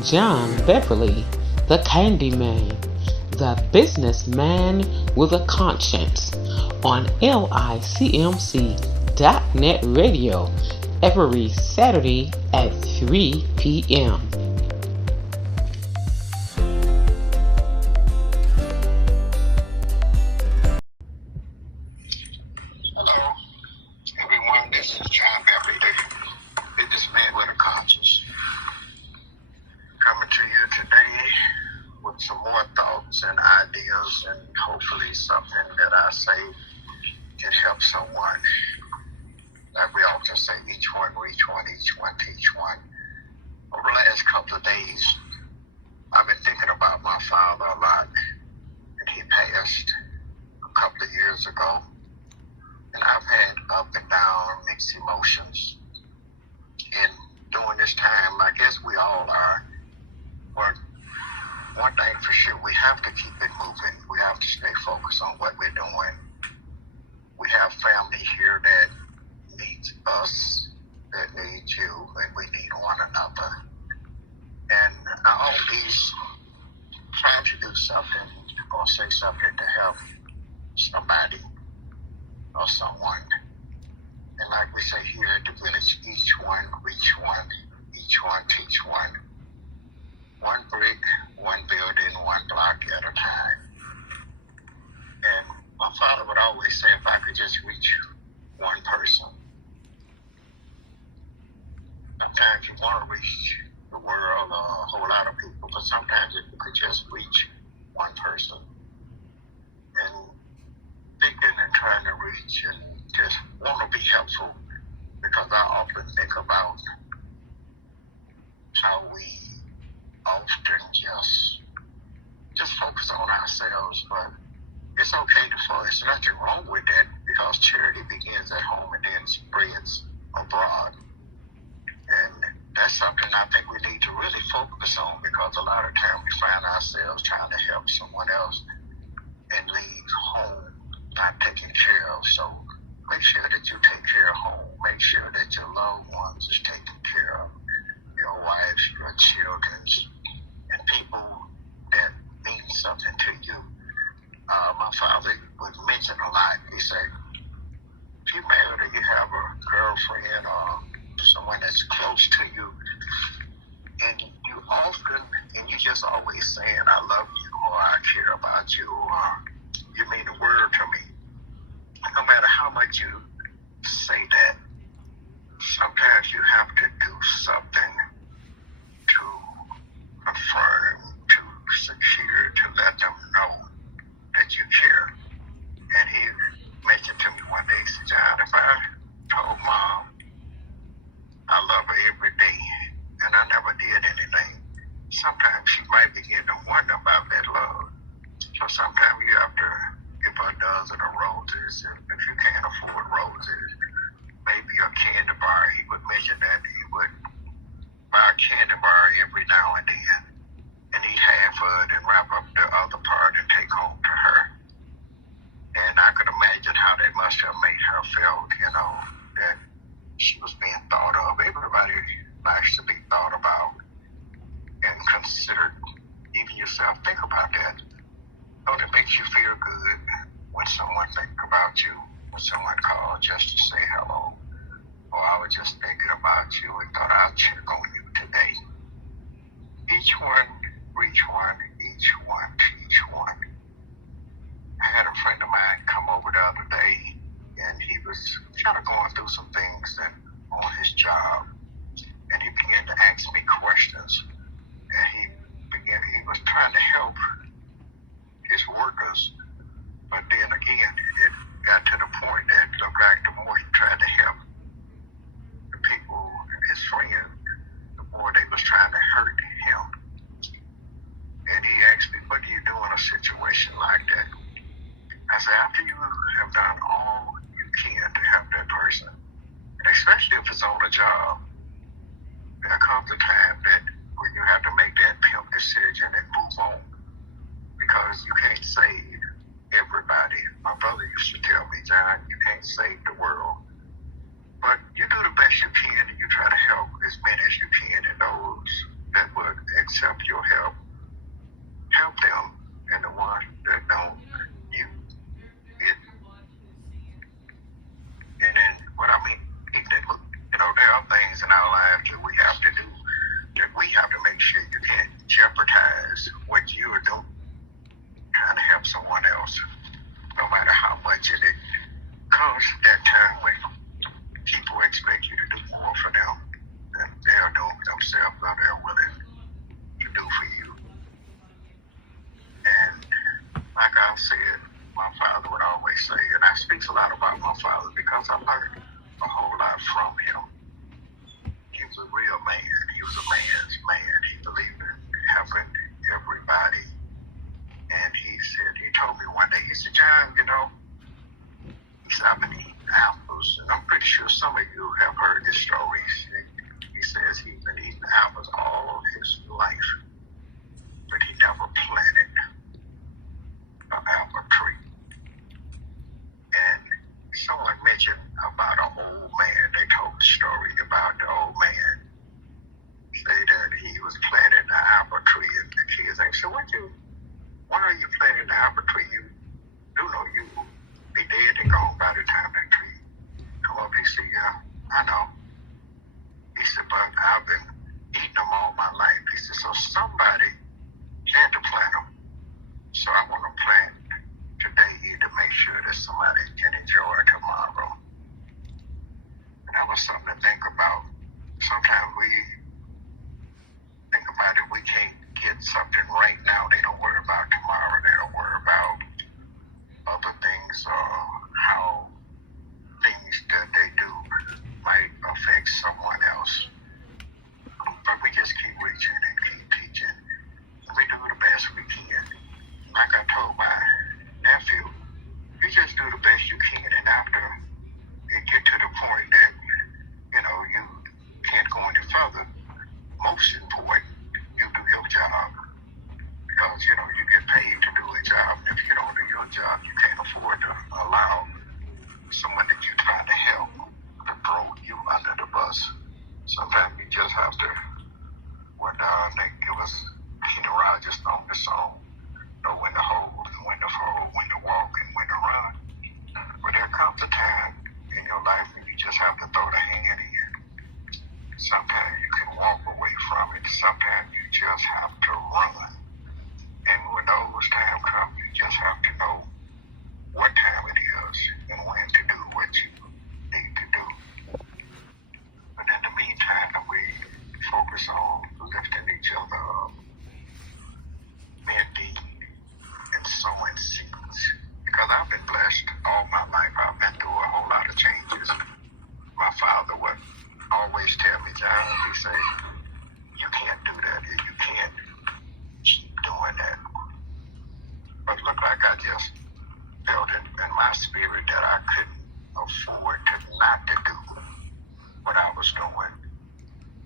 John Beverly, the Candyman, the businessman with a conscience, on LICMC.net radio every Saturday at 3 p.m. Hello, everyone. This is John Beverly, the businessman with a conscience, coming to you today with some more thoughts and ideas, and hopefully something that I say can help someone. Like we often say, each one reach one, each one teach one. Over the last couple of days, I've been thinking about my father a lot, and he passed a couple of years ago. And I've had up and down mixed emotions. And during this time, I guess we all are. But one thing for sure, we have to keep it moving. We have to stay focused on what we're doing. We have family here that needs us, that needs you, and we need one another. And I always try to do something or say something to help somebody or someone. And like we say here at the village, each one reach one, each one teach one. One brick, one building, one block at a time. And my father would always say, if I could just reach one person. Sometimes you want to reach the world or a whole lot of people, but sometimes if you could just reach one person. And thinking and trying to reach and just want to be helpful, because I often think about how we often just focus on ourselves, but it's okay to focus. There's nothing wrong with that, because charity begins at home and then spreads abroad. And that's something I think we need to really focus on, because a lot of times we find ourselves trying to help someone else and leave home not taken care of. So make sure that you take care of home. Make sure that your loved ones is taken care of. Your wife, your children, and people that mean something to you. My father would mention a lot. He said, if you're married or you have a girlfriend or someone that's close to you, and you often, and you just always saying, I love you, or I care about you, or you mean the word to me. No matter how much you say that, sometimes you have to do something to affirm, to secure, to let them know that you care. And he mentioned to me one day, he said, John, if I told Mom I love her every day and I never did anything, sometimes she might begin to wonder about that love. So sometimes you have to give her a dozen of roses. And if you can't afford roses, maybe a candy bar. He would mention that he would buy a candy bar every now and then, and he'd have it and wrap up the other part and take home to her. And I could imagine how that must have made her feel, that she was being thought of. Everybody likes to be thought about and considered. Even yourself, think about that. Don't it make you feel good when someone thinks about you, when someone calls just to say hello? Or I was just thinking about you and thought I'd check on you today. Each one reach one, each one teach one. I had a friend of mine come over the other day, and he was kind of going through some things on his job, and he began to ask me questions, and he was trying to help his workers, but then again, it got to the point that looked like the more he tried to help the people, his friends, the more they was trying to hurt him. And he asked me, what do you do in a situation like that? I said, after you have done all you can to help that person, and especially if it's on a job, there comes a time that when you yourself, but they're willing to do for you. And like I said, my father would always say, and I speak a lot about my father because I learned a whole lot from him. He was a real man. He was a man's man. He believed in helping everybody. And he told me one day, he said, John, he said, I've been eating apples. And I'm pretty sure some of you have heard this story. He says he's been eating apples all his life, but he never planted an apple tree. And someone mentioned about an old man. They told the story about the old man. Say that he was planting an apple tree, and the kids asked, so why are you planting the apple tree? You do know you will be dead and gone by the time that tree come up. He said, yeah, I know. He said, but I've been eating them all my life. He said, so somebody had to plant them. So I want to plant today to make sure that somebody can enjoy tomorrow. And that was something to think about. Sometimes we think about it, we can't get something right now. They don't worry about tomorrow. They don't worry about other things or how things that they do might affect someone else. But we just keep reaching and keep teaching. We do the best we can. Like I told my nephew, you just do the best you can, and after you get to the point that you can't go any further, most important, you do your job. Because you get paid to do a job. If you don't do your job, you can't afford to allow someone that you're trying to help to throw you under the bus. Sometimes you just have to, when they give us Kenny Rogers on the song, know when to hold and when to fold, when to walk and when to run. But there comes a time in your life when you just have to throw the hand in. Sometimes you can walk away from it. Sometimes you just have to run. And when those times come, you just have to know what time it is and when to do what you need to do. But in the meantime, we focus on lifting each other up, mending and sowing seeds. Because I've been blessed all my life. I've been through a whole lot of changes. My father would always tell me, John, he say, you can't do that. You can't keep doing that. But look like I just felt in my spirit that I couldn't afford to not to do what I was doing.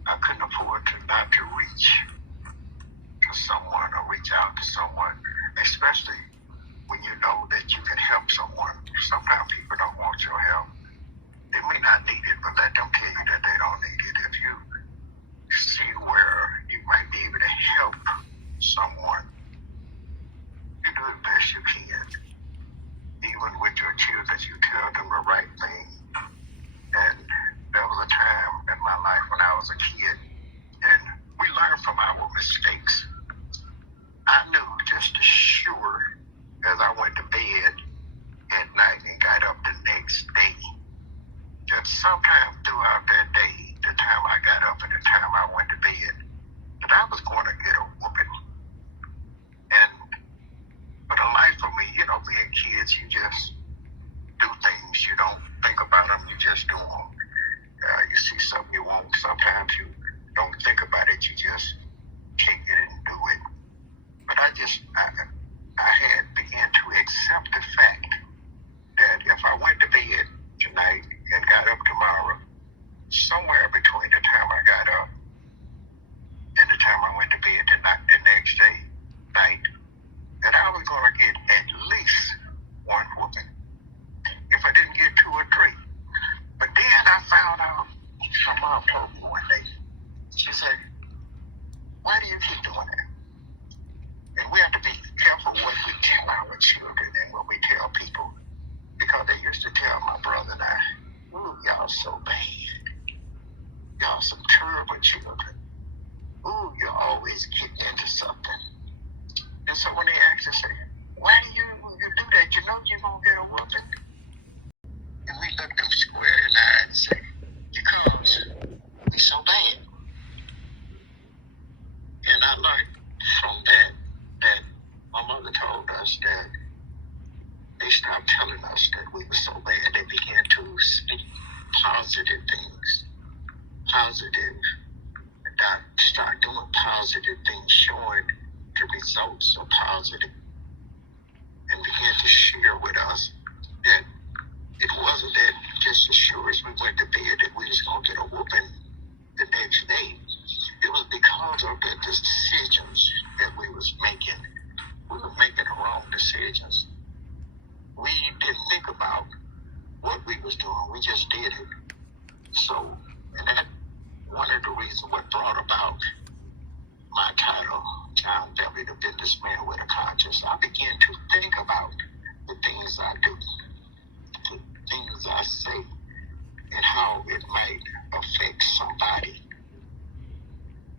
I couldn't afford to not to reach to someone or reach out to someone, especially when you know that you can help someone. Sometimes people don't want your help. They may not need it, but let them tell you that they don't need it. If you see where you might be able to help someone, you do the best you can. Even with your children, you tell them the right thing. And there was a time in my life when I was a kid, and we learn from our mistakes. I knew just as sure as I went to bed at night and got up the next day, that sometime throughout that day, the time I got up and the time I went to bed, that I was going to get a whooping. And for the life of me, being kids, you just do things. You don't think about them, you just do them. You see something you want, sometimes you don't think about it, you just take it and do it. But I had began to accept the fact that if I went to bed tonight and got up tomorrow, somewhere between the time I got up and the time I went to bed the next day night, that I was going to get at least one whooping. If I didn't get two or three. But then I found out, my mom told me one day, she said, why do you keep doing that? And we have to be careful what we tell our children and what we tell people. Because they used to tell my brother and I, ooh, y'all so bad. Y'all some terrible children. Ooh, you're always getting into something. And so when they ask us, say, why do you do that? You know you're going to get a whooping. And we look them square in the eye and say, because we so bad. learned from that my mother told us that they stopped telling us that we were so bad. They began to speak positive things, positive, start doing positive things, showing the results are positive, and began to share with us that it wasn't that just as sure as we went to bed that we was going to get a whooping the next day. It was because of the decisions that we was making. We were making the wrong decisions. We didn't think about what we was doing. We just did it. So, and that one of the reasons what brought about my title, John Beverly, the Businessman with a Conscience. I began to think about the things I do, the things I say, and how it might affect somebody.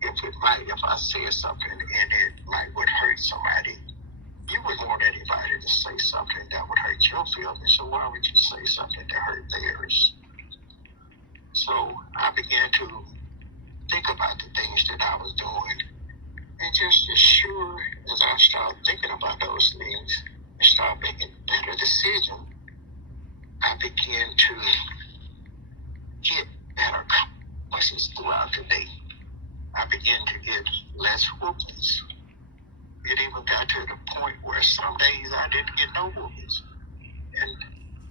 If I said something and it would hurt somebody, you wouldn't want anybody to say something that would hurt your feelings, so why would you say something that hurt theirs? So I began to think about the things that I was doing, and just as sure as I started thinking about those things and start making better decisions, I began to get better consequences throughout the day. I began to get less whoopings. It even got to the point where some days I didn't get no whoopings. And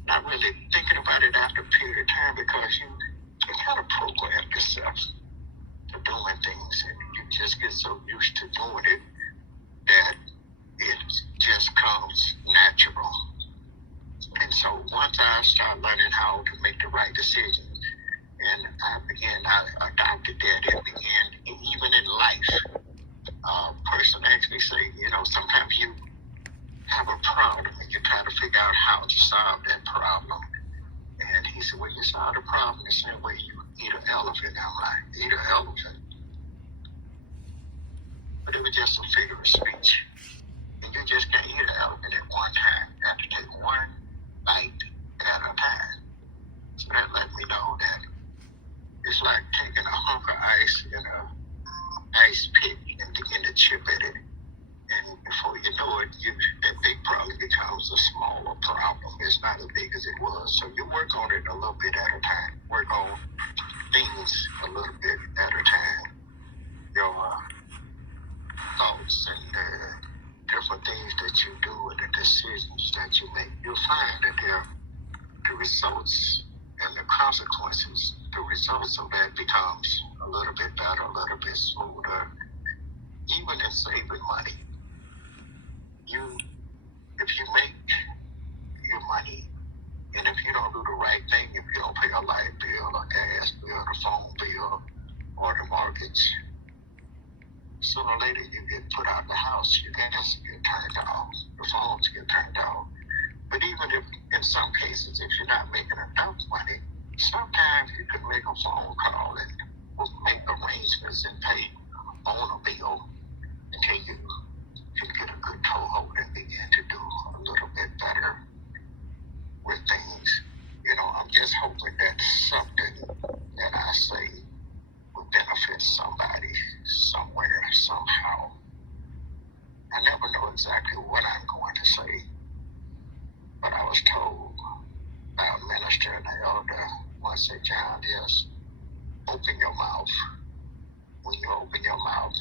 not really thinking about it after a period of time, because you kind of program yourself to doing things, and you just get so used to doing it that it just comes natural. And so once I started learning how to make the right decisions, and I adopted that, it began even in life. Person actually say, sometimes you have a problem and you try to figure out how to solve that problem. And he said, well, you solve the problem the same way you eat an elephant. I'm like, eat an elephant? But it was just a figure of speech. And you just can't eat an elephant at one time. You have to take one bite at a time. So that let me know that it's like taking a hunk of ice in a ice pick and begin to chip at it. And before you know it, that big problem becomes a smaller problem. It's not as big as it was. So you work on it a little bit at a time. Work on things a little bit at a time. Your thoughts and the different things that you do and the decisions that you make, you'll find that the results and the consequences, the results of that becomes a little bit better, a little bit smoother. Even in saving money, if you make your money, and if you don't do the right thing, if you don't pay a light bill, a gas bill, the phone bill, or the mortgage, sooner or later you get put out of the house, your gas get turned off, the phones get turned off. But even if, in some cases, if you're not making enough money, sometimes you can make a phone call and make arrangements and pay on a bill until you can get a good toehold and begin to do a little bit better with things. I'm just hoping that something that I say will benefit somebody somewhere, somehow. I never know exactly what I'm going to say, but I was told by a minister and an elder once said, John, just open your mouth. When you open your mouth,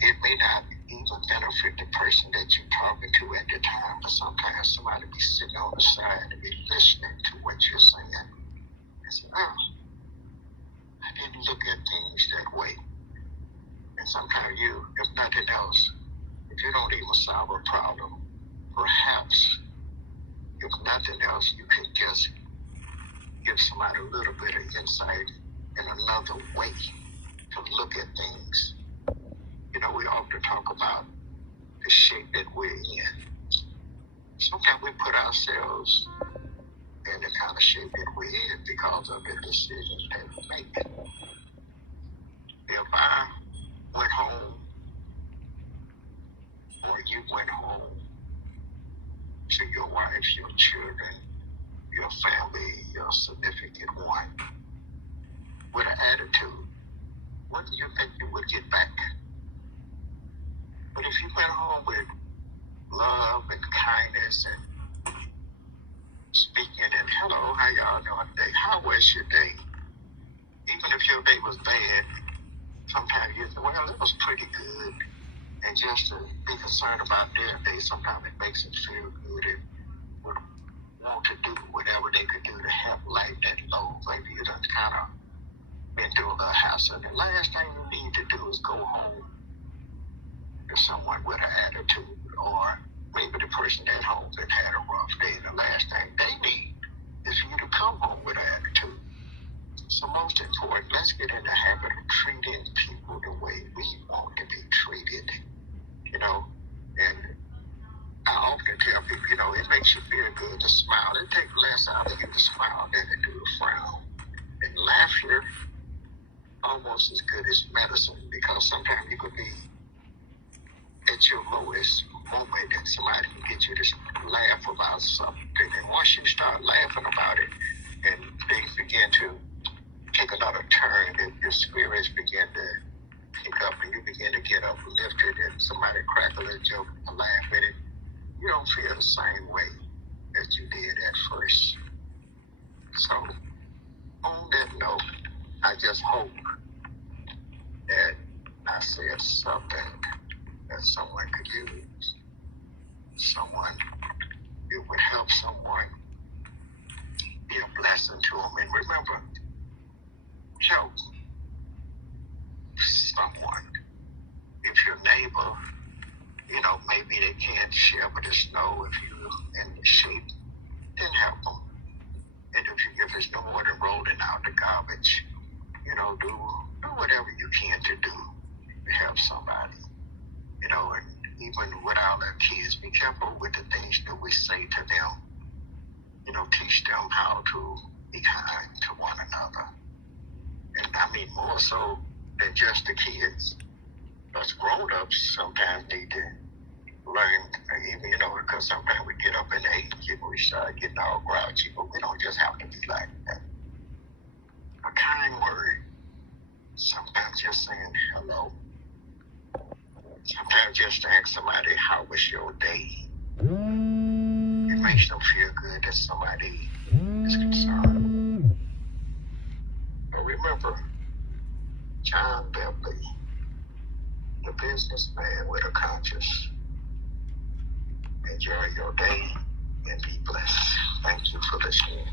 it may not even benefit the person that you're talking to at the time, but sometimes somebody be sitting on the side and be listening to what you're saying. I said, I didn't look at things that way. And sometimes if nothing else, if you don't even solve a problem, perhaps, if nothing else, you can just give somebody a little bit of insight in another way to look at things. We often talk about the shape that we're in. Sometimes we put ourselves in the kind of shape that we're in because of the decisions that we make. If I went home, or you went home to your wife, your children, your family, your significant one, with an attitude, what do you think you would get back? went home with love and kindness and speaking and hello, how y'all doing today? How was your day? Even if your day was bad, sometimes you say, well, it was pretty good. And just to be concerned about their day, sometimes it makes them feel good and would want to do whatever they could do to help lighten that load. Maybe you done kind of been through a little hassle. The last thing you need to do is go home to someone with an attitude, or maybe the person at home that had a rough day. The last thing they need is for you to come home with an attitude. So most important, let's get in the habit of treating people the way we want to be treated, and I often tell people, it makes you feel good to smile. It takes less out of you to smile than to do a frown. And laughter almost as good as medicine, because sometimes you could be at your lowest moment and somebody can get you to laugh about something. And once you start laughing about it and things begin to take another turn, and your spirits begin to pick up and you begin to get uplifted and somebody crack a little joke and laugh at it, you don't feel the same way as you did at first. So on that note, I just hope that I said something that someone could use. It would help someone, be a blessing to them. And remember, help someone. If your neighbor, maybe they can't share with the snow, if you're in the shape, then help them. And if it's no more than rolling out the garbage, do whatever you can to do to help somebody. And even with our little kids, be careful with the things that we say to them. Teach them how to be kind to one another. And I mean more so than just the kids. Us grown-ups sometimes need to learn, even, because sometimes we get up in age and we start getting all grouchy, but we don't just have to be like that. A kind word, sometimes just saying hello. Sometimes just ask somebody, how was your day? It makes them feel good that somebody is concerned. But remember, John Beverly, the businessman with a conscience. Enjoy your day and be blessed. Thank you for listening.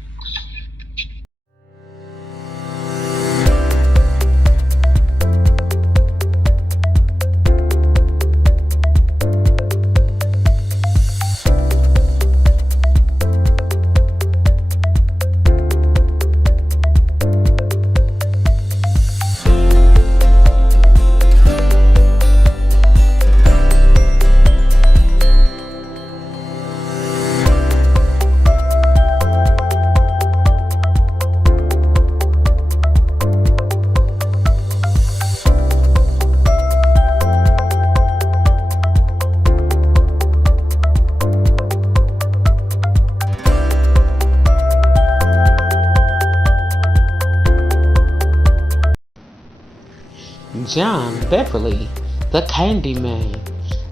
John Beverly, the Candyman,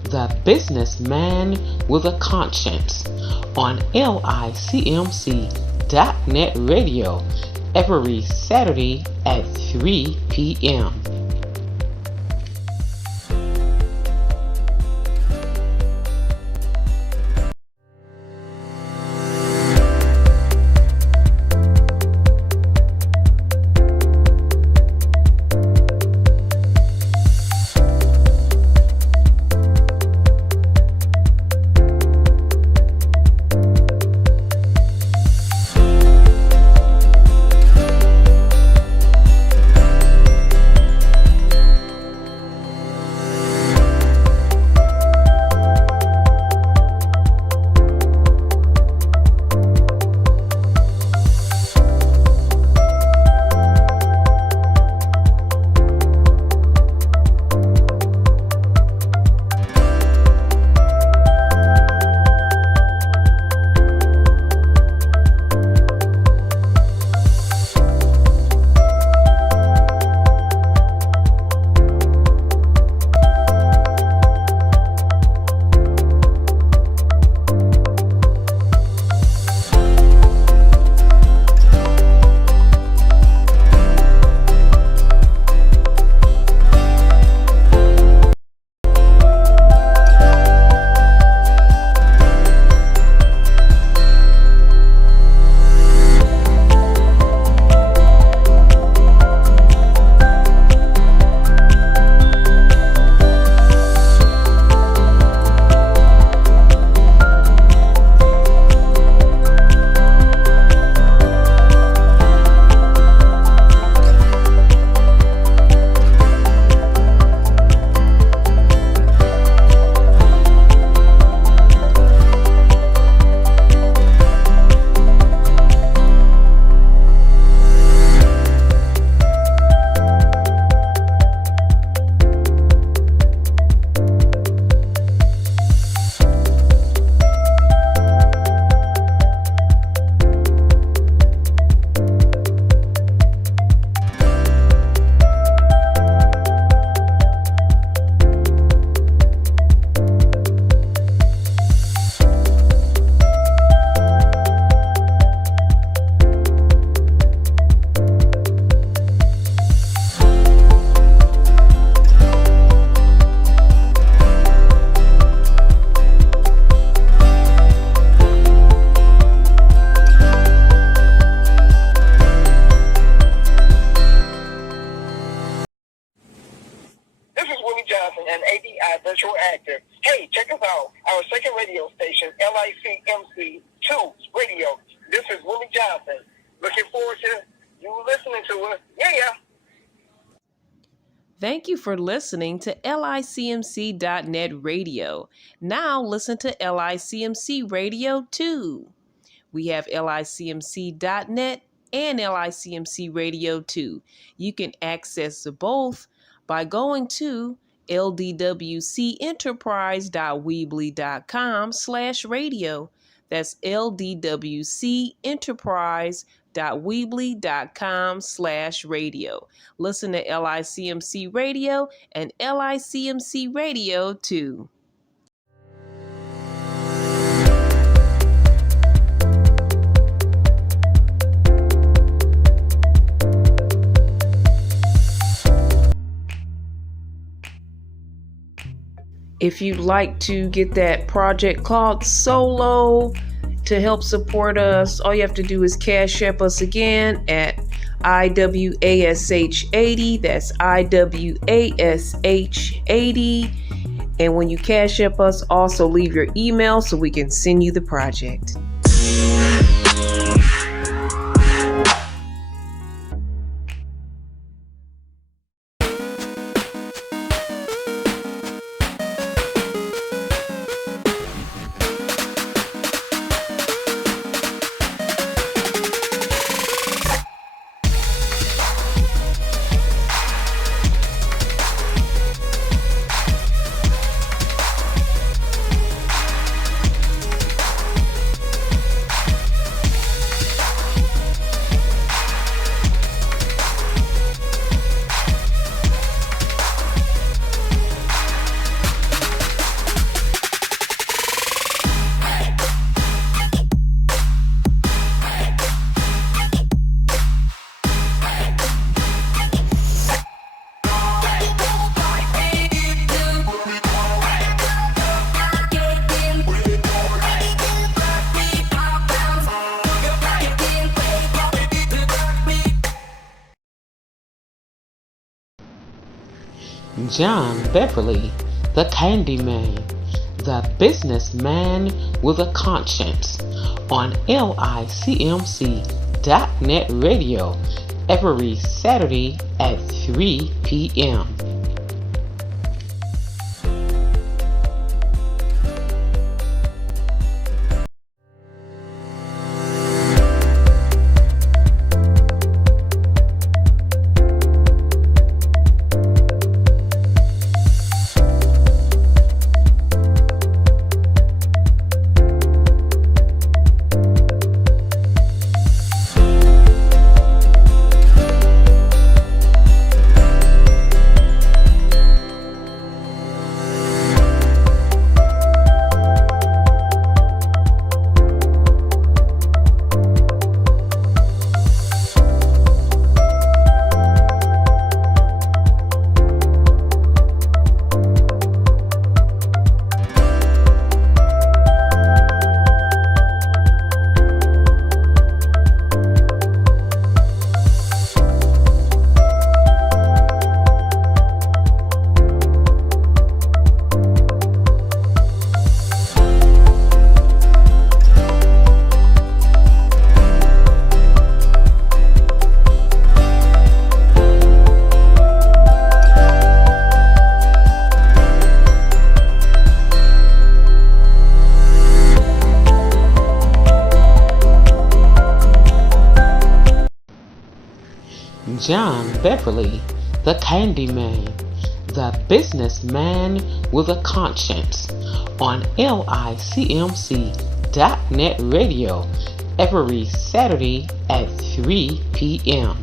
the businessman with a conscience, on LICMC.net radio every Saturday at 3 p.m. Johnson, an ADI virtual actor. Hey, check us out. Our second radio station, LICMC2 Radio. This is Willie Johnson. Looking forward to you listening to us. Yeah. Thank you for listening to LICMC.net radio. Now listen to LICMC Radio 2. We have LICMC.net and LICMC Radio 2. You can access both by going to ldwcenterprise.weebly.com/radio. That's ldwcenterprise.weebly.com/radio. Listen to LICMC Radio and LICMC Radio 2. If you'd like to get that project called Solo to help support us, all you have to do is Cash App us again at IWASH80. That's IWASH80. And when you Cash App us, also leave your email so we can send you the project. John Beverly, the Candyman, the businessman with a conscience, on LICMC.net radio every Saturday at 3 p.m. John Beverly, the Candyman, the businessman with a conscience, on LICMC.net radio every Saturday at 3 p.m.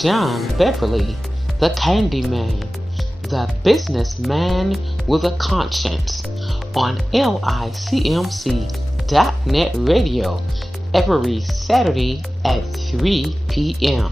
John Beverly, the Candyman, the businessman with a conscience, on LICMC.net radio every Saturday at 3 p.m.